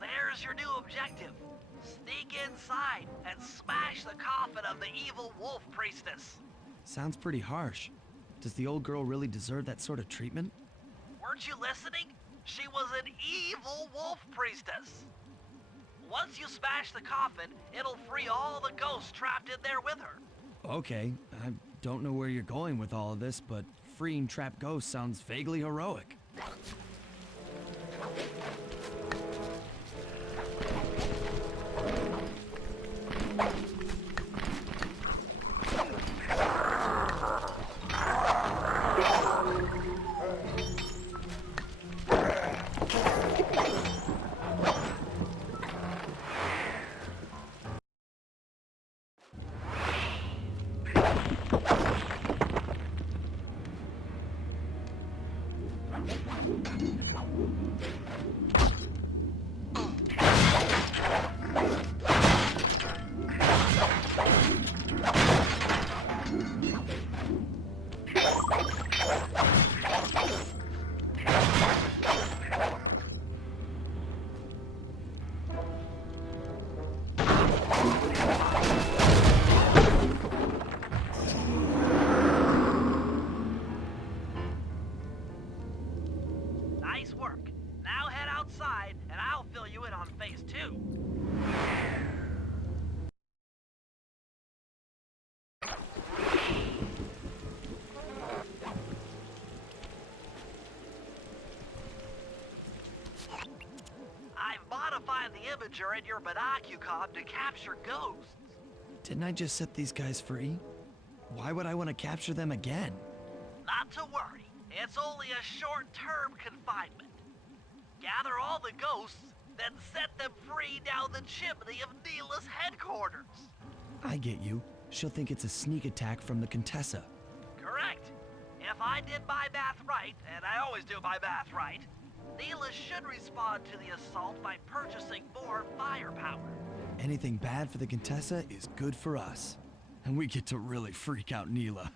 There's your new objective. Sneak inside and smash the coffin of the evil wolf priestess. Sounds pretty harsh. Does the old girl really deserve that sort of treatment? Weren't you listening? She was an evil wolf priestess. Once you smash the coffin, it'll free all the ghosts trapped in there with her. Okay, I don't know where you're going with all of this, but freeing trapped ghosts sounds vaguely heroic. Nice work. Now head outside and I'll fill you in on phase 2. I've modified the imager in your binocular to capture ghosts. Didn't I just set these guys free? Why would I want to capture them again? Not to worry. It's only a short-term confinement. Gather all the ghosts, then set them free down the chimney of Neela's headquarters. I get you. She'll think it's a sneak attack from the Contessa. Correct. If I did my math right, and I always do my math right, Neela should respond to the assault by purchasing more firepower. Anything bad for the Contessa is good for us. And we get to really freak out Neela.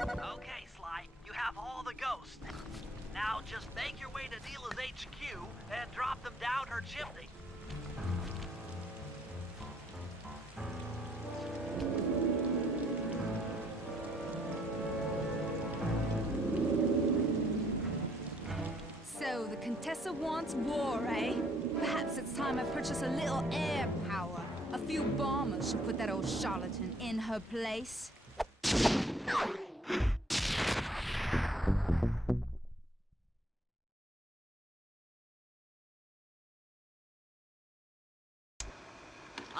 Okay, Sly, you have all the ghosts. Now just make your way to Neela's HQ and drop them down her chimney. So the Contessa wants war, eh? Perhaps it's time I purchase a little air power. A few bombers should put that old charlatan in her place.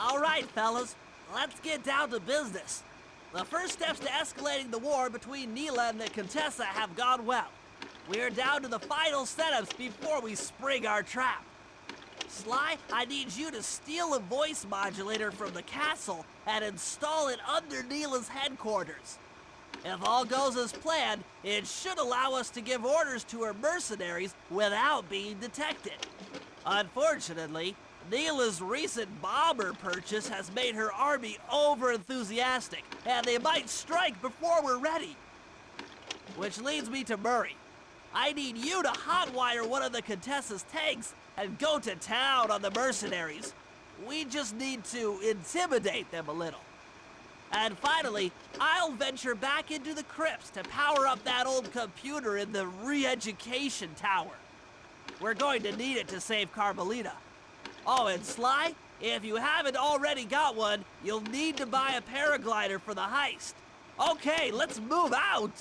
All right, fellas, let's get down to business. The first steps to escalating the war between Neela and the Contessa have gone well. We're down to the final setups before we spring our trap. Sly, I need you to steal a voice modulator from the castle and install it under Neela's headquarters. If all goes as planned, it should allow us to give orders to her mercenaries without being detected. Unfortunately, Neela's recent bomber purchase has made her army over-enthusiastic, and they might strike before we're ready. Which leads me to Murray. I need you to hotwire one of the Contessa's tanks and go to town on the mercenaries. We just need to intimidate them a little. And finally, I'll venture back into the crypts to power up that old computer in the re-education tower. We're going to need it to save Carmelita. Oh, and Sly, if you haven't already got one, you'll need to buy a paraglider for the heist. Okay, let's move out!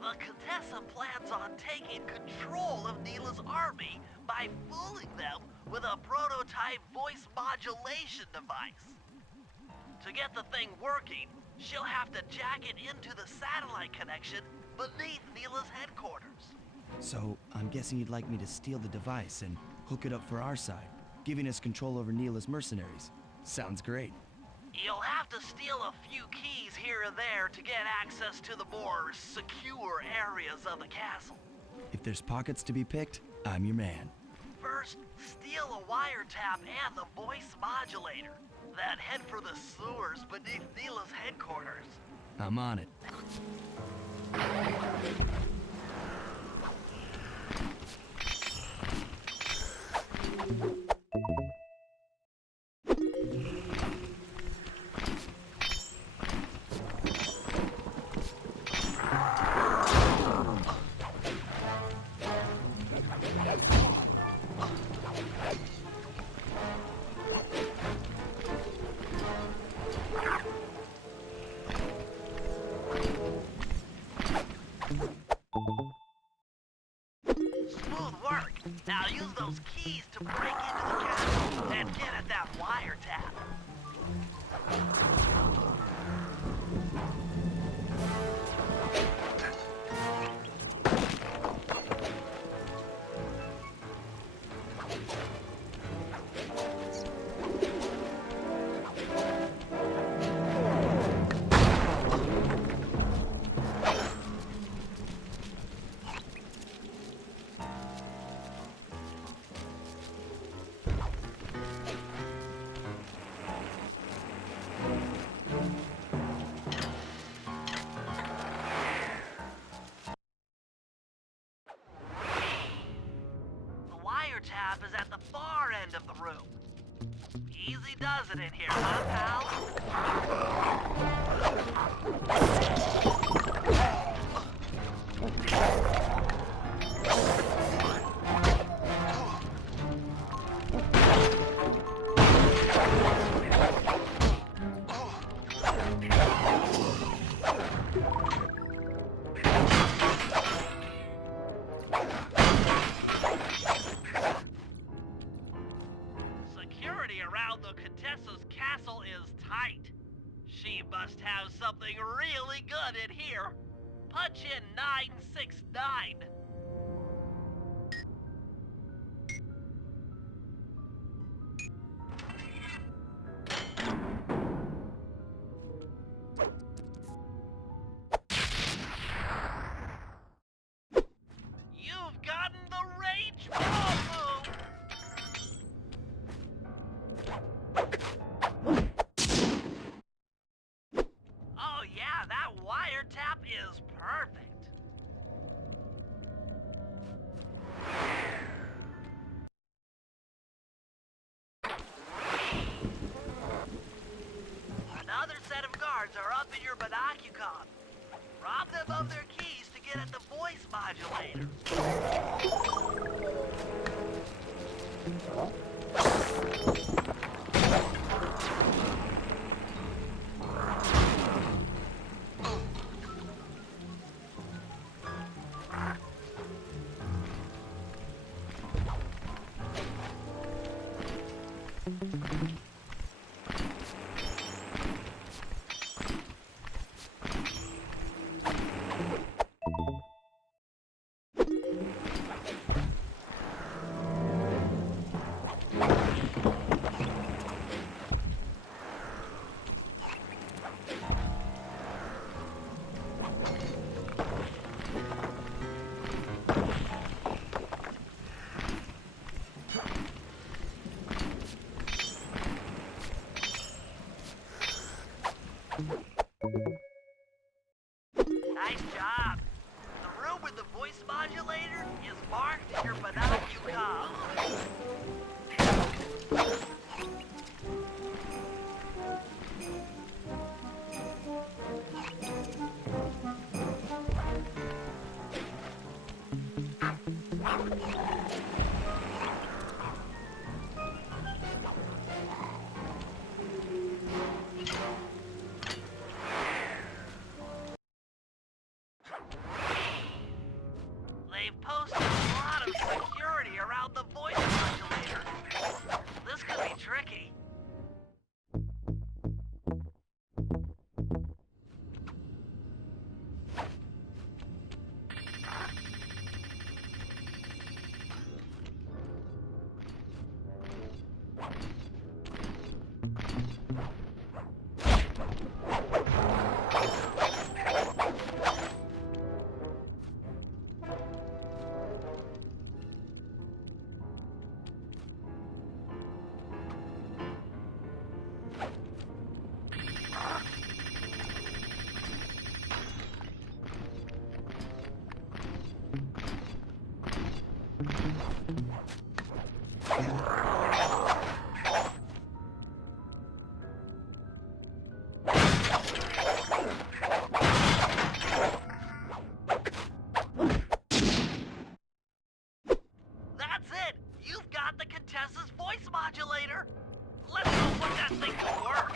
The Contessa plans on taking control of Neela's army by fooling them with a prototype voice modulation device. To get the thing working, she'll have to jack it into the satellite connection beneath Neela's headquarters. So, I'm guessing you'd like me to steal the device and hook it up for our side, giving us control over Neela's mercenaries. Sounds great. You'll have to steal a few keys here and there to get access to the more secure areas of the castle. If there's pockets to be picked, I'm your man. First, steal a wiretap and the voice modulator. Then head for the sewers beneath Neela's headquarters. I'm on it. Smooth work. Now use those keys to break into the castle and get at that wiretap. Tap is at the far end of the room. Easy does it in here, huh, pal? Security around the Contessa's castle is tight. She must have something really good in here. Punch in 969. You've gotten the rage ball move! Oh yeah, that wiretap is perfect. Another set of guards are up in your binocucon. Rob them of their keys to get at the voice modulator. with the voice modulator is marked in your binocular. They've posted a lot of security around the voice modulator. This could be tricky. That's it! You've got the Contessa's voice modulator! Let's go put that thing to work!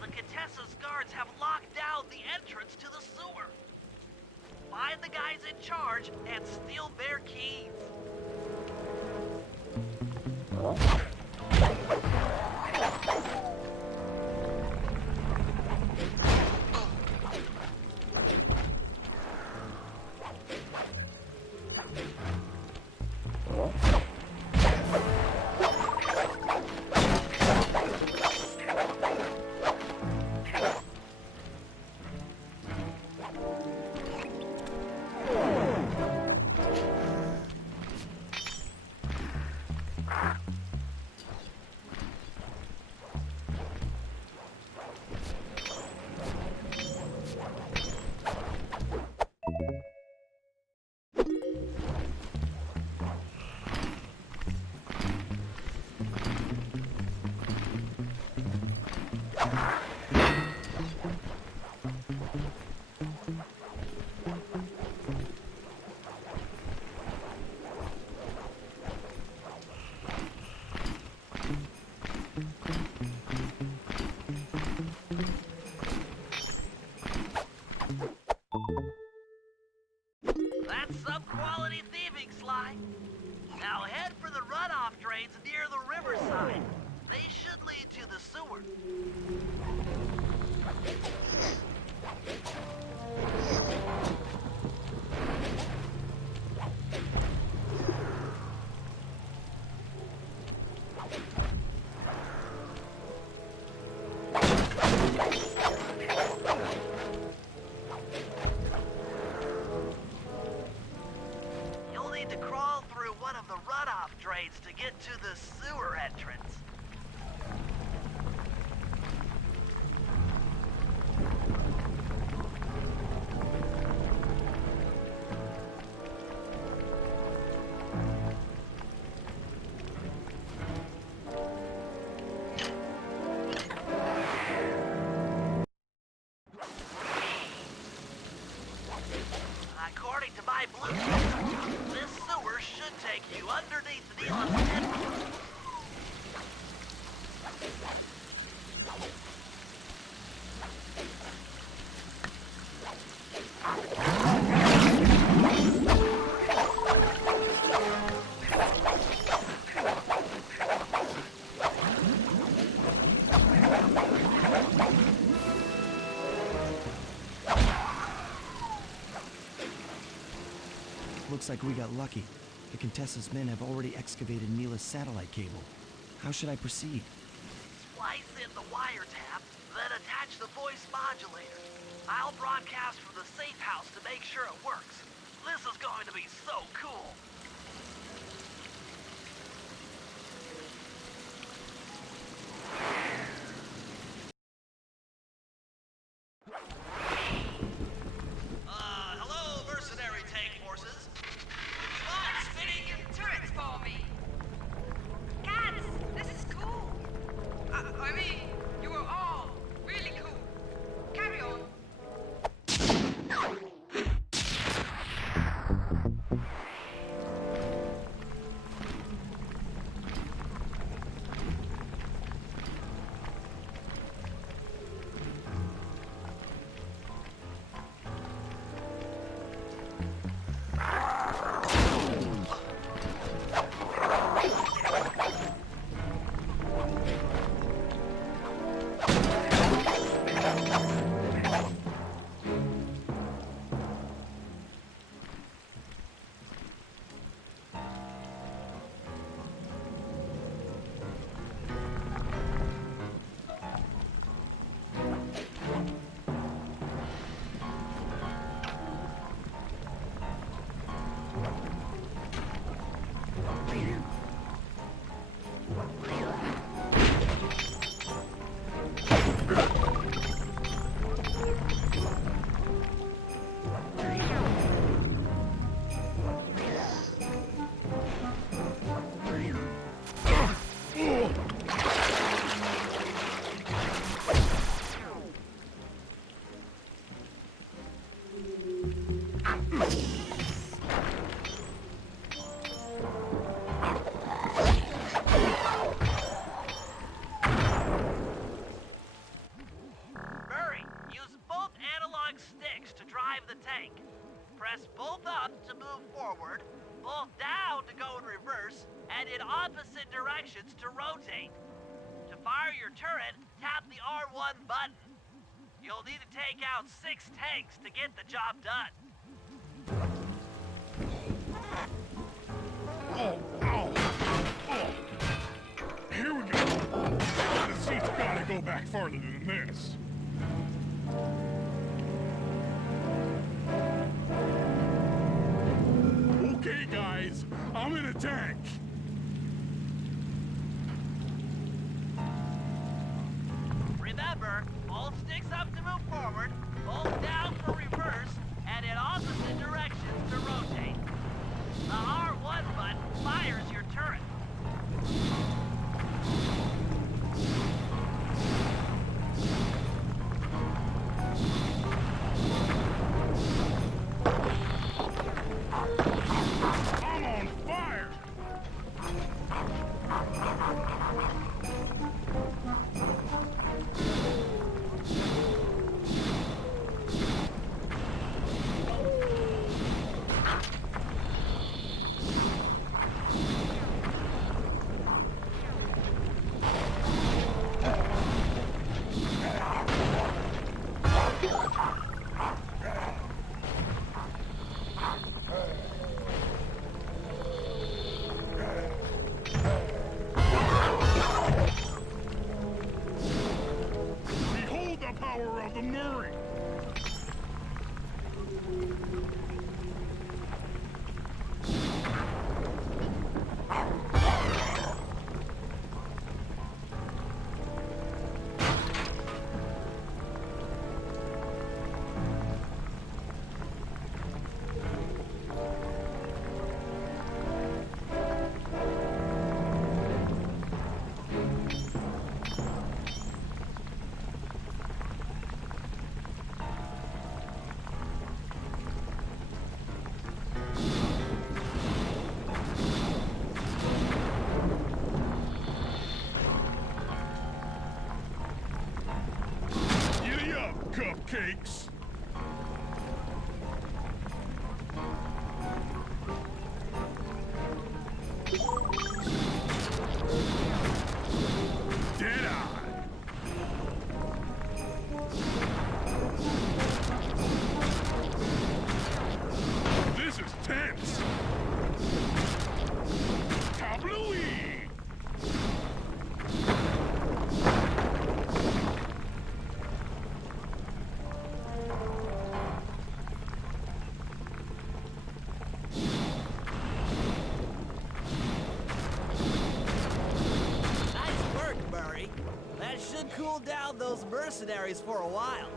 The Contessa's guards have locked down the entrance to the sewer. Find the guys in charge and steal their keys. That's some quality thieving, Sly. Now head for the runoff drains near the riverside. They should lead to the sewer. You'll need to crawl through one of the runoff drains to get to the sewer entrance. According to my blueprint, this sewer should take you underneath Neela's headquarters. Looks like we got lucky. The Contessa's men have already excavated Neela's satellite cable. How should I proceed? Splice in the wiretap, Then attach the voice modulator. I'll broadcast from the safe house to make sure it works. This is going to be so cool. Hello, mercenary tank forces. Would you mind spinning your Turrets for me. Cats, this is cool. I mean, you were all really cool. Carry on. Press both up to move forward, both down to go in reverse, and in opposite directions to rotate. To fire your turret, tap the R1 button. You'll need to take out 6 tanks to get the job done. Here we go. The seat's gotta go back farther than this. Okay, guys, I'm in a tank. Remember, hold sticks up to move forward, hold down for reverse, and in opposite directions to rotate. The R1 button fires your turret. I'm on fire! Behold the power of the Murray! Giddy up, cupcakes! Deadeye! This is tense! Kablooey! mercenaries for a while.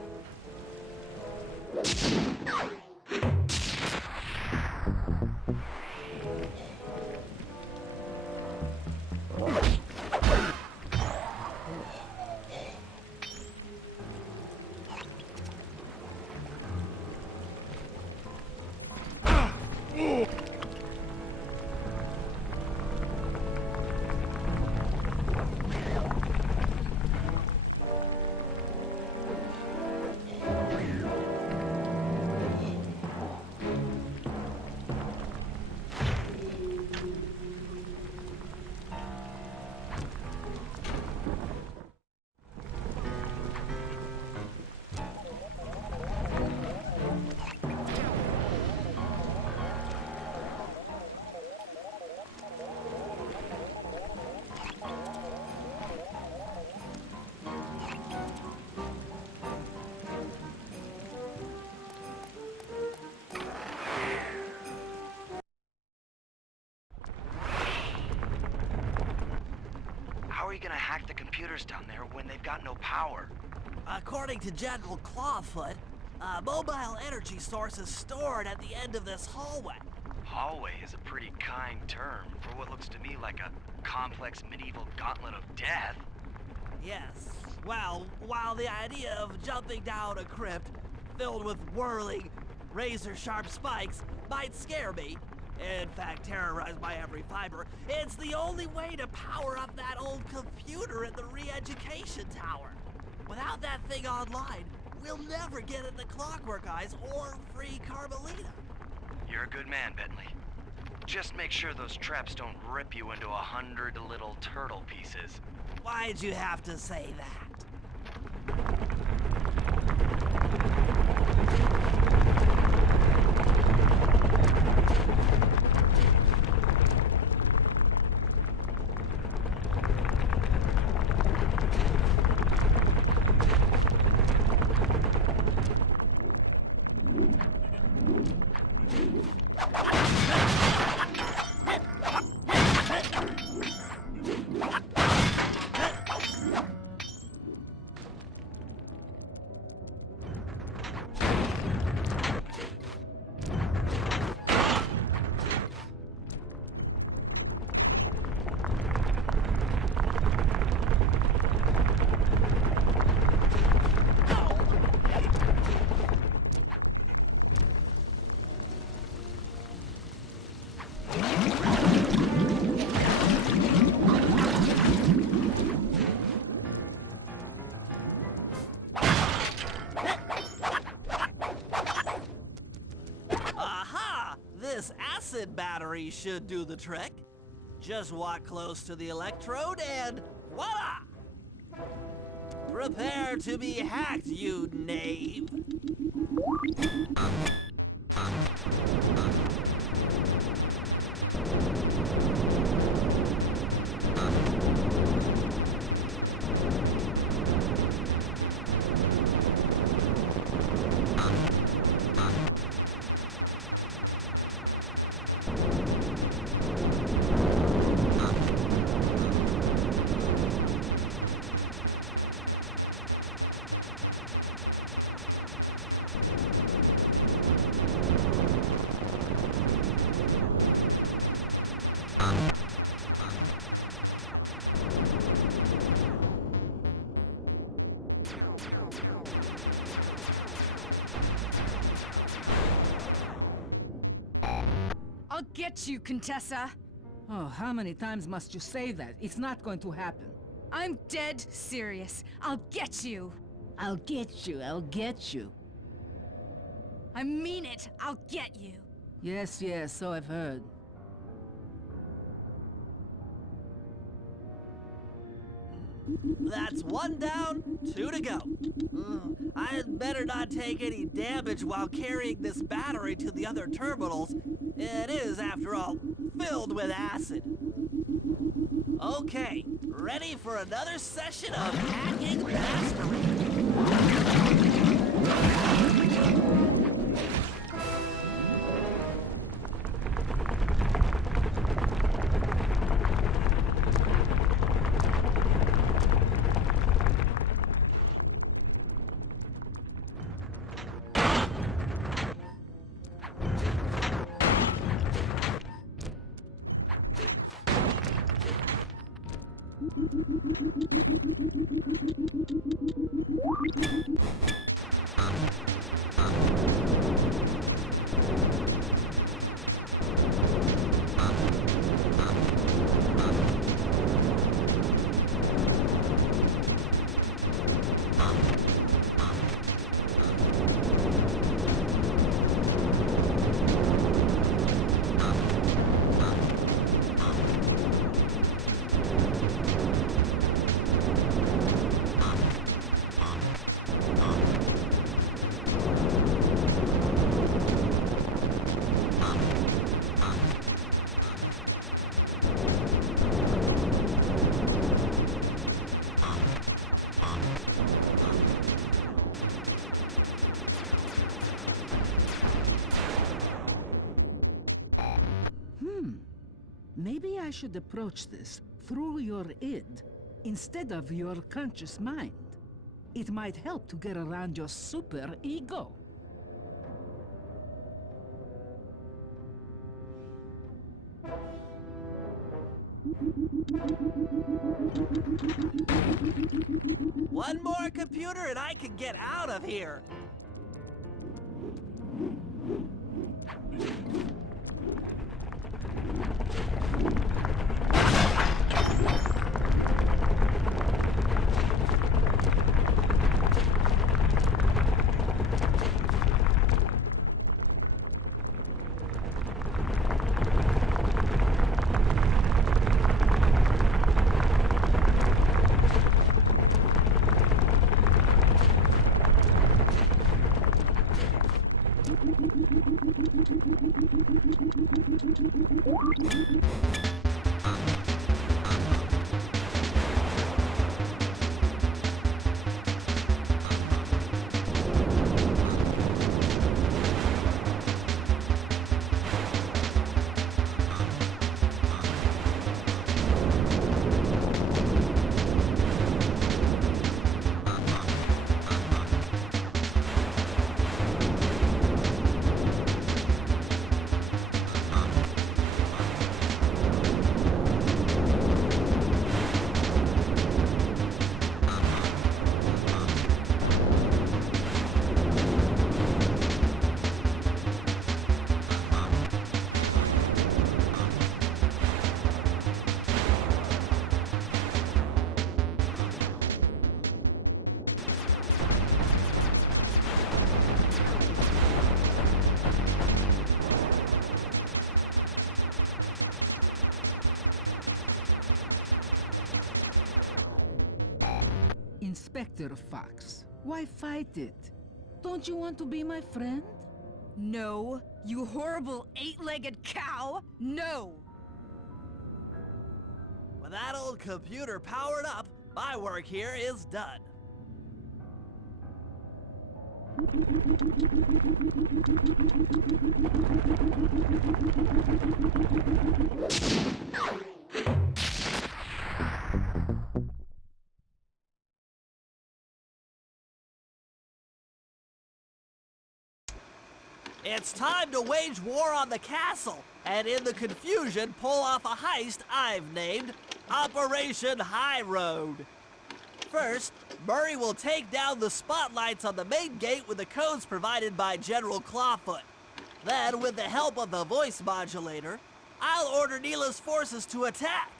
How are you gonna hack the computers down there when they've got no power? According to General Clawfoot, a mobile energy source is stored at the end of this hallway. Hallway is a pretty kind term for what looks to me like a complex medieval gauntlet of death. Yes. Well, while the idea of jumping down a crypt filled with whirling, razor-sharp spikes might scare me, in fact terrorize my every fiber, it's the only way to power up that old computer in the re-education tower. Without that thing online, we'll never get in the Clockwork Eyes or free Carmelita. You're a good man, Bentley. Just make sure those traps don't rip you into 100 little turtle pieces. Why'd you have to say that? This acid battery should do the trick. Just walk close to the electrode and voila! Prepare to be hacked, you knave! I'll get you, Contessa. Oh, how many times must you say that? It's not going to happen. I'm dead serious. I'll get you. I'll get you, I'll get you. I mean it. I'll get you. Yes, yes, so I've heard. That's one down, two to go. I'd better not take any damage while carrying this battery to the other terminals. It is, after all, filled with acid. Okay, ready for another session of hacking mastery. Maybe I should approach this through your id instead of your conscious mind. It might help to get around your super ego. One more computer and I can get out of here. Inspector Fox, why fight it? Don't you want to be my friend? No, you horrible eight-legged cow! No! With that old computer powered up, my work here is done. It's time to wage war on the castle, and in the confusion, pull off a heist I've named Operation High Road. First, Murray will take down the spotlights on the main gate with the codes provided by General Clawfoot. Then, with the help of the voice modulator, I'll order Neela's forces to attack.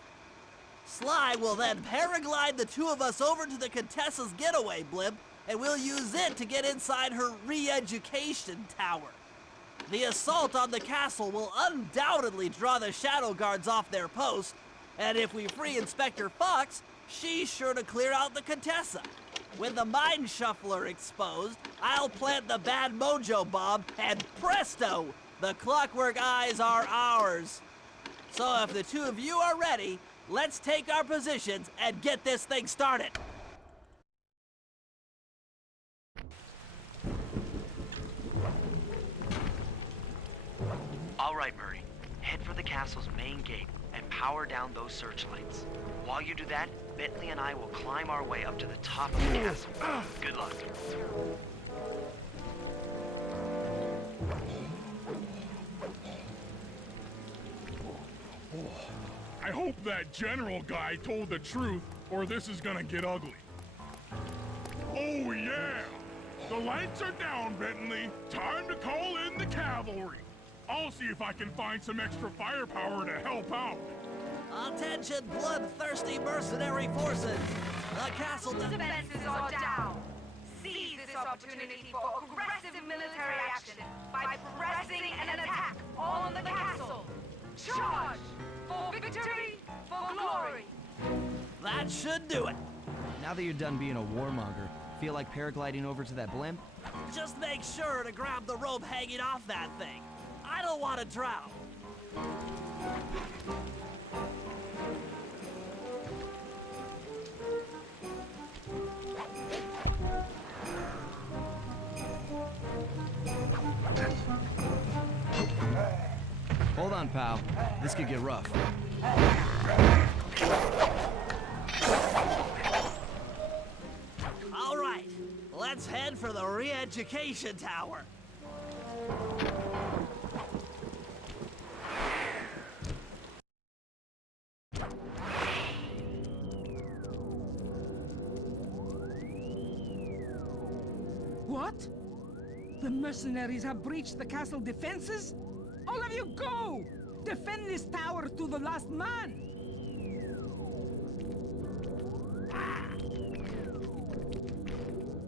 Sly will then paraglide the two of us over to the Contessa's getaway blimp, and we'll use it to get inside her re-education tower. The assault on the castle will undoubtedly draw the Shadow Guards off their post, and if we free Inspector Fox, she's sure to clear out the Contessa. With the Mind Shuffler exposed, I'll plant the Bad Mojo bomb, and presto! The Clockwork Eyes are ours. So if the two of you are ready, let's take our positions and get this thing started. All right, Murray. Head for the castle's main gate and power down those searchlights. While you do that, Bentley and I will climb our way up to the top of the castle. Good luck. I hope that general guy told the truth, or this is gonna get ugly. Oh yeah! The lights are down, Bentley. Time to call in the cavalry. I'll see if I can find some extra firepower to help out. Attention, bloodthirsty mercenary forces! The castle Defenses are down. Seize this opportunity for aggressive military action by pressing an attack on the castle. Charge! For victory, for glory! That should do it. Now that you're done being a warmonger, feel like paragliding over to that blimp? Just make sure to grab the rope hanging off that thing. I don't want to drown. Hold on, pal. This could get rough. All right, let's head for the re-education tower. What? The mercenaries have breached the castle defenses? All of you go! Defend this tower to the last man!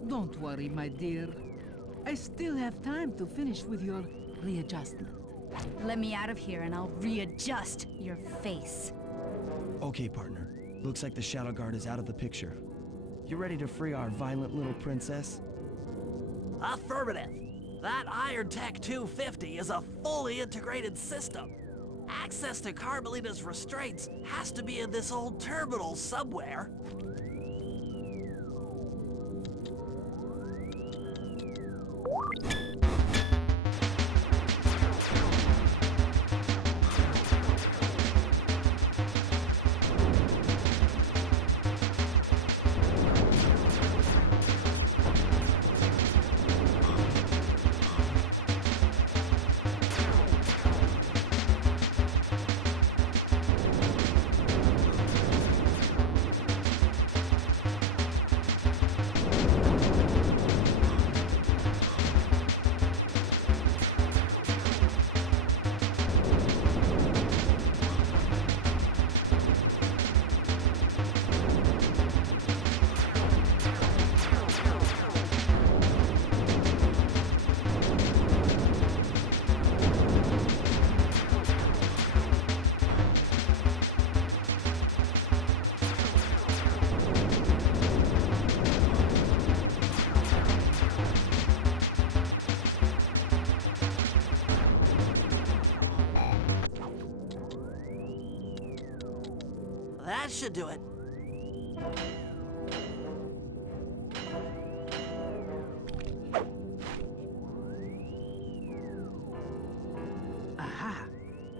Don't worry, my dear. I still have time to finish with your readjustment. Let me out of here and I'll readjust your face. Okay, partner. Looks like the Shadow Guard is out of the picture. You ready to free our violent little princess? Affirmative. That Iron Tech 250 is a fully integrated system. Access to Carmelita's restraints has to be in this old terminal somewhere. That should do it. Aha!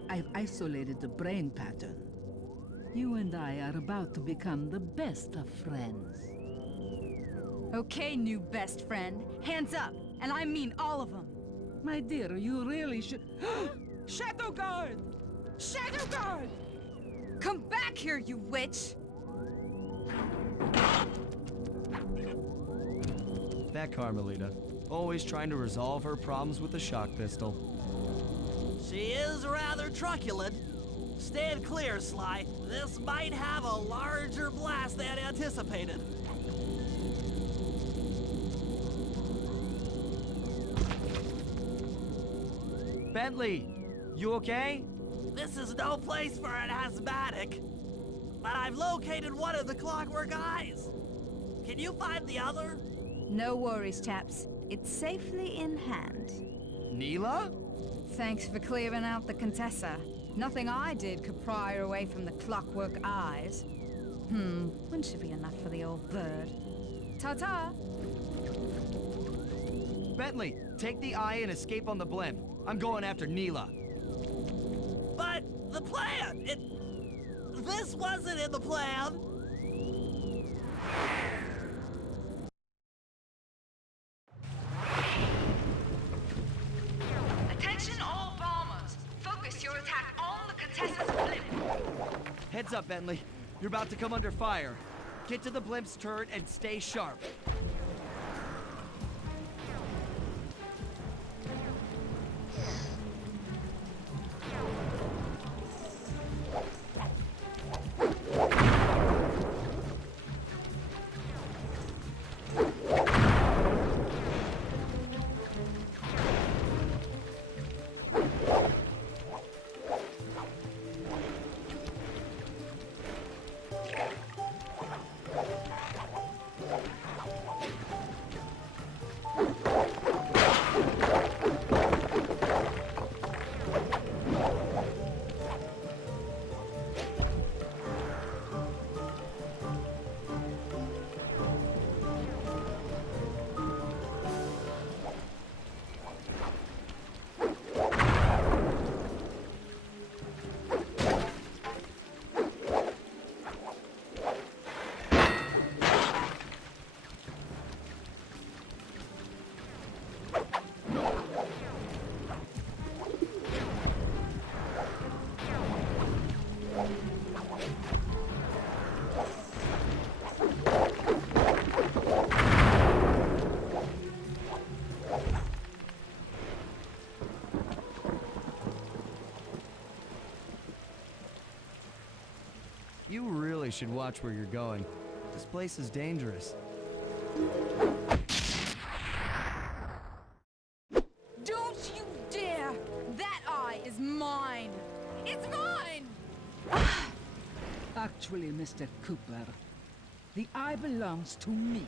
I've isolated the brain pattern. You and I are about to become the best of friends. Okay, new best friend. Hands up, and I mean all of them. My dear, you really should... Shadow Guard! Shadow Guard! Come back here, you witch! That Carmelita. Always trying to resolve her problems with a shock pistol. She is rather truculent. Stand clear, Sly. This might have a larger blast than anticipated. Bentley, you okay? This is no place for an asthmatic. But I've located one of the clockwork eyes. Can you find the other? No worries, chaps. It's safely in hand. Neela? Thanks for clearing out the Contessa. Nothing I did could pry her away from the clockwork eyes. Wouldn't she be enough for the old bird? Ta-ta! Bentley, take the eye and escape on the blimp. I'm going after Neela. But the plan, this wasn't in the plan. Attention all bombers! Focus your attack on the Contessa's blimp. Heads up, Bentley. You're about to come under fire. Get to the blimp's turret and stay sharp. You really should watch where you're going. This place is dangerous. Don't you dare! That eye is mine! It's mine! Actually, Mr. Cooper, the eye belongs to me.